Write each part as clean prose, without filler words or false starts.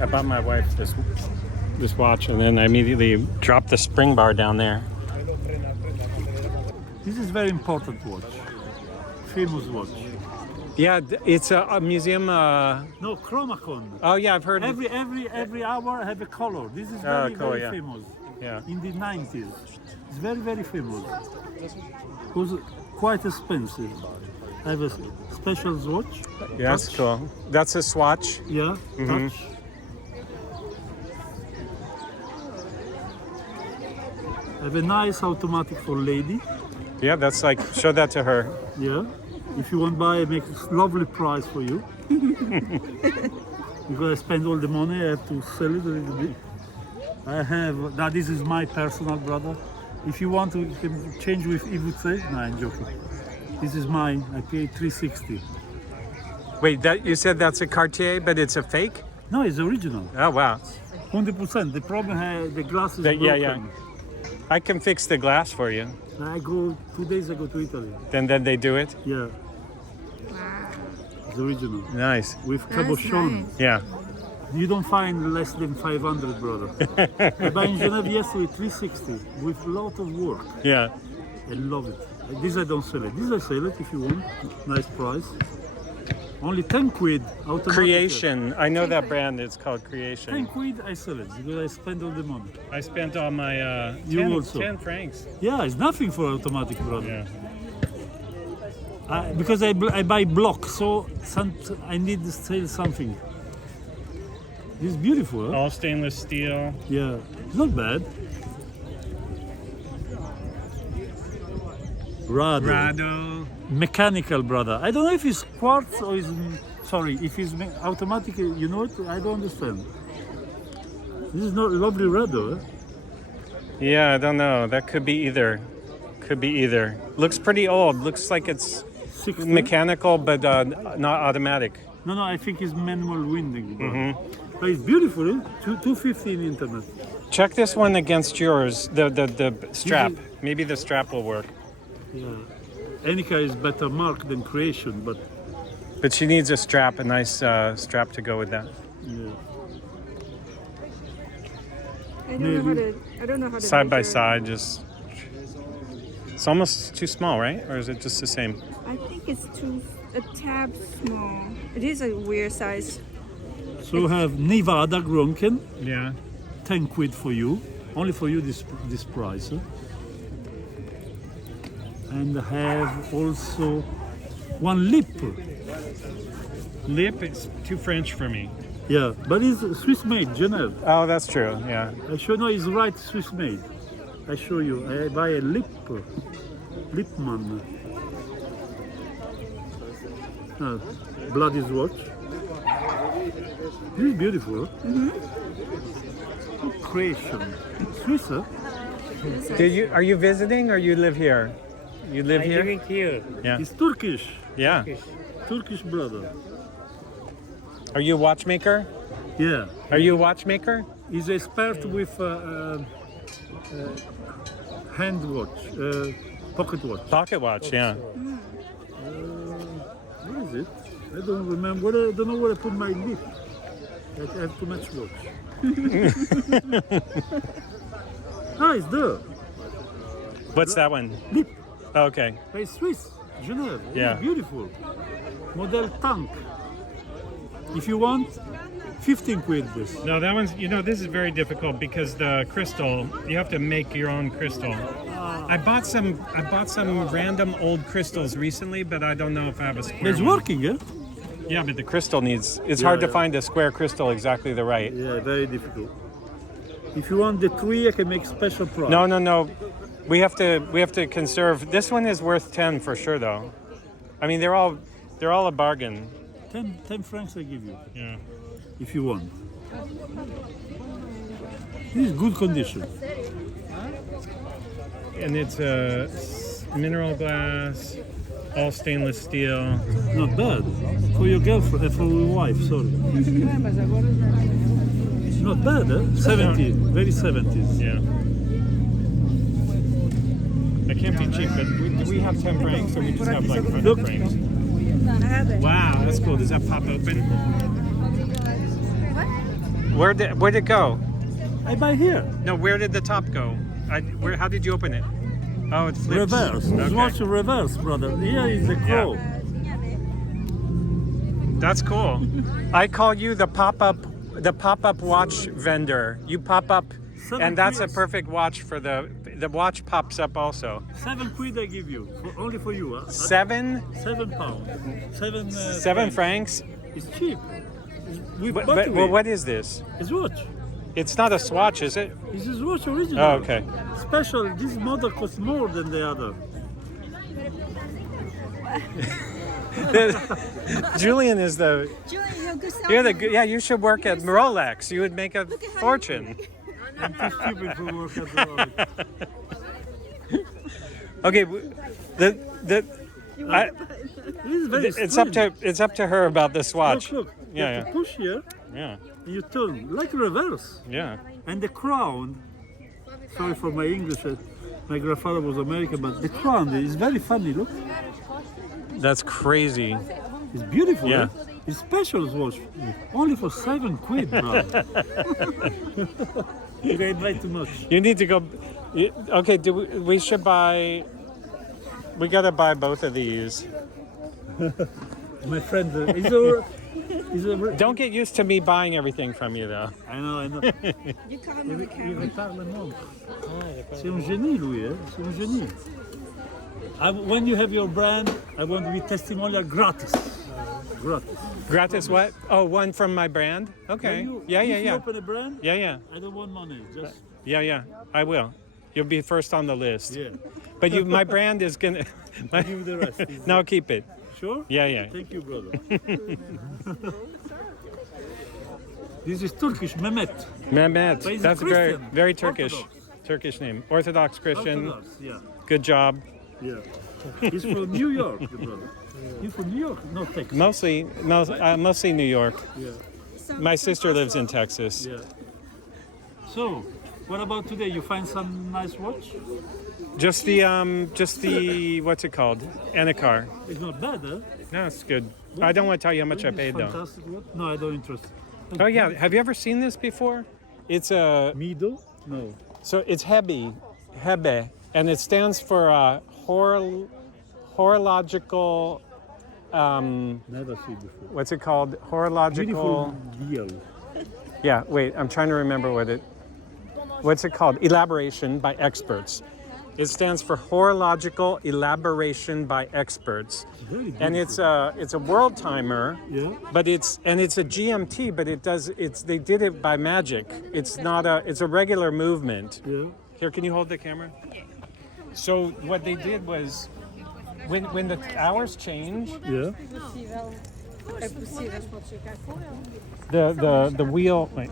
I bought my wife this watch, and then I immediately dropped the spring bar down there. This is very important watch. Famous watch. Yeah, it's a museum. No, Chromacon. Oh yeah, I've heard. Every hour have a color. This is very cool, very yeah. famous. Yeah. In the 90s, it's very famous. It was quite expensive. I have a special watch. Yeah, that's cool. That's a swatch. Yeah, touch. I have a nice automatic for lady. Yeah, that's like, show that to her. Yeah. If you want to buy, I make a lovely price for you. Because I spend all the money, I have to sell it a little bit. I have, that this is my personal brother. If you want to, you can change with Ivuce. No, I'm joking. This is mine, I pay 360. Wait, that you said that's a Cartier, but it's a fake? No, it's original. Oh wow. 100%. The problem is the glass is broken. Yeah. I can fix the glass for you. I go 2 days ago to Italy. Then they do it? Yeah. Wow. It's original. Nice. With That's cabochon. nice. Yeah. You don't find less than 500, brother. I buy in Geneva yesterday 360 with a lot of work. Yeah. I love it. This I don't sell it. This I sell it if you want. Nice price. Only 10 quid. Automatic. Creation. I know that brand. It's called 10 Creation. quid I sell it because I spend all the money. I spent all my You 10, also. 10 francs. Yeah, it's nothing for automatic, brother. Yeah. Because I buy block, so I need to sell something. It's beautiful. Huh? All stainless steel. Yeah, it's not bad. Rado. Mechanical, brother. I don't know if it's quartz or if it's automatic. You know it? I don't understand. This is not lovely Rado. Eh? Yeah, I don't know. That could be either. Looks pretty old. Looks like it's 60? mechanical, but not automatic. No, I think it's manual winding. But it's beautiful. Eh? 250 in internet. Check this one against yours. The strap. Maybe the strap will work. Yeah. Enicar is better mark than Creation, But she needs a strap, a nice strap to go with that. yeah. I don't know how to Side by measure. side, just. It's almost too small, right? Or is it just the same? I think it's a tad small. It is a weird size. So we have Nevada Gronken, Yeah. 10 quid for you. Only for you this price. And I have also one lip. Lip, it's too French for me. Yeah, but it's Swiss made, Geneva. Oh, that's true. Yeah. I show you, it's right Swiss made. I show you, I buy a Lipman. Bloody watch. This is beautiful. Creation. Swiss, huh? Are you visiting or you live here? You live here? Living here. Yeah. It's Turkish. Yeah. Turkish brother. Are you a watchmaker? Yeah. Are you a watchmaker? He's expert with hand watch, pocket watch. Pocket watch, yeah. What is it? I don't remember. I don't know where I put my lip. I have too much watch. It's there. What's that one? Lip. Oh, okay. It's Swiss, Geneva. Yeah. It's beautiful. Model tank. If you want, 15 quid this. No, that one's, this is very difficult because the crystal, you have to make your own crystal. I bought some random old crystals recently, but I don't know if I have a square It's one. working, eh? Yeah, but the crystal it's hard to yeah. find a square crystal exactly the right. Yeah, very difficult. If you want the 3, I can make special price. No. We have to conserve. This one is worth 10 for sure though. I mean, they're all a bargain. 10 francs I give you, Yeah. if you want. This is good condition. And it's a mineral glass, all stainless steel. Not bad. For your girlfriend, for your wife, sorry. Not bad, eh? 70, very 70s. Yeah. It can't be cheap, but do we have 10 francs or we just have like 100 Look. francs? I have it. Wow, that's cool. Does that pop open? Where'd it go? I buy here. No, where did the top go? How did you open it? Oh, it flips. Reverse. Okay. Watch reverse, brother. Here is the crow. That's cool. I call you the pop-up watch vendor. You pop up, and that's a perfect watch for the watch pops up also. 7 quid I give you, only for you. Huh? 7? £7. 7 francs? It's cheap. But well, what is this? It's watch. It's not a swatch, is it? This is watch original. Oh, okay. Special. This model costs more than the other. Julian, Julian is you're good you're yeah, you should work at Rolex. You would make a fortune. I'm too stupid for work at the Okay, it's up to her about this watch. Look. You Yeah, have to push here, yeah, you turn like reverse. yeah. And the crown, sorry for my English, my grandfather was American, but the crown is very funny, look. That's crazy. It's beautiful, Yeah. eh? It's special watch, only for 7 quid, bro. You buy too much. You need to go. Okay, we should buy. We gotta buy both of these. My friend, Don't get used to me buying everything from you, though. I know. You can't move the Il camera. répare le monde. C'est un génie, lui, hein? C'est un génie. When you have your brand, I want to be testimonial gratis. Gratis. Gratis what? Oh, one from my brand? Okay. If Yeah. you open a brand, Yeah. I don't want money. Just Yeah. I will. You'll be first on the list. yeah. But my brand is gonna. Give the rest. No, keep it. Sure? Yeah. Thank you, brother. This is Turkish, Mehmet. Mehmet. But he's a That's very, Christian. very Turkish. Orthodox. Turkish name. Orthodox Christian. Orthodox, yeah. Good job. Yeah. He's from New York, the brother. You from New York? No, Texas. Mostly New York. Yeah. My sister lives in Texas. Yeah. So, what about today? You find some nice watch? Just the what's it called? Enicar. It's not bad, huh? No, it's good. I don't want to tell you how much I It's paid though. fantastic watch. No, I don't interest. Oh yeah, have you ever seen this before? It's a Mido? No. so it's Hebe, and it stands for horological. Never seen before. What's it called? Horological. Beautiful deal. Yeah, wait, I'm trying to remember what's it called? Elaboration by experts. It stands for horological elaboration by experts. Very And beautiful. it's a world timer, Yeah. but it's a GMT, but they did it by magic. It's a regular movement. Yeah. Here, can you hold the camera? So what they did was when the hours change, Yeah. the wheel, wait,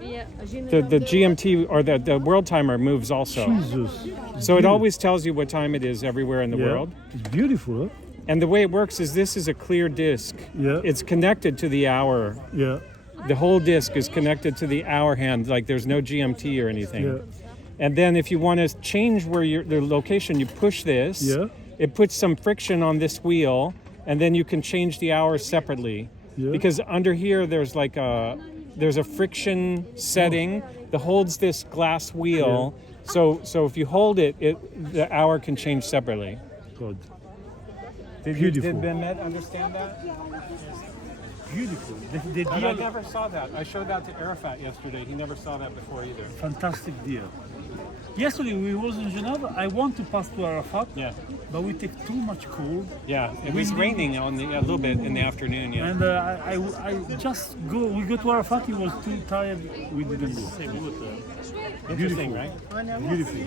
the GMT or the world timer moves also. Jesus. So it always tells you what time it is everywhere in the Yeah. world. It's beautiful, huh? And the way it works is this is a clear disc. Yeah. It's connected to the hour. Yeah. The whole disc is connected to the hour hand, like there's no GMT or anything. Yeah. And then if you want to change the location, you push this. Yeah. It puts some friction on this wheel, and then you can change the hours separately. Yeah. Because under here there's a friction setting that holds this glass wheel. So if you hold it, the hour can change separately. God. Did Mehmet understand that? Beautiful. But I never saw that. I showed that to Arafat yesterday. He never saw that before either. Fantastic deal. Yesterday we was in Geneva. I want to pass to Arafat, Yeah, but we take too much cold. yeah. It was raining a little bit in the afternoon. Yeah. And I just go. We go to Arafat. He was too tired. We didn't go. Interesting, right? Beautiful.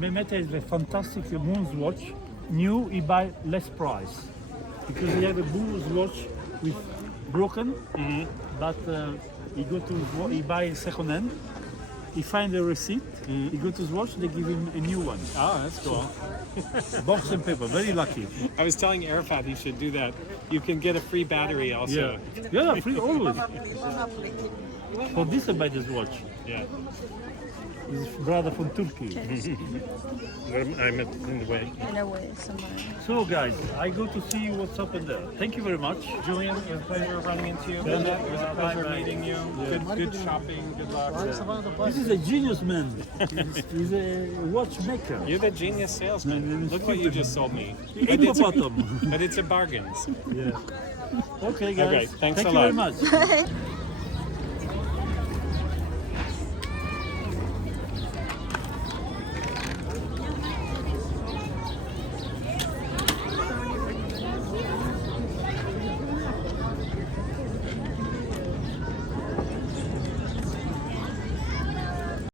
Mehmet is a fantastic moon's watch. New, he buy less price because he have a moon's watch with broken. But he buy second hand. He find a receipt. He go to his watch. They give him a new one. Oh, that's cool. Box and paper. Very lucky. I was telling Arafat he should do that. You can get a free battery also. Yeah, free always. For this I buy this watch. Yeah. His brother from Turkey. I'm in the way. In a way, somewhere. So guys, I go to see what's up in there. Thank you very much. Julian, it was a pleasure running into you. Yeah. It was a pleasure Bye-bye. meeting you. Good shopping. Good luck. This is a genius man. He's a watchmaker. You're the genius salesman. Look what you just sold me. Hippopotam. But it's a bargain. Yeah. Okay guys. Okay, thanks Thank a you lot. very much.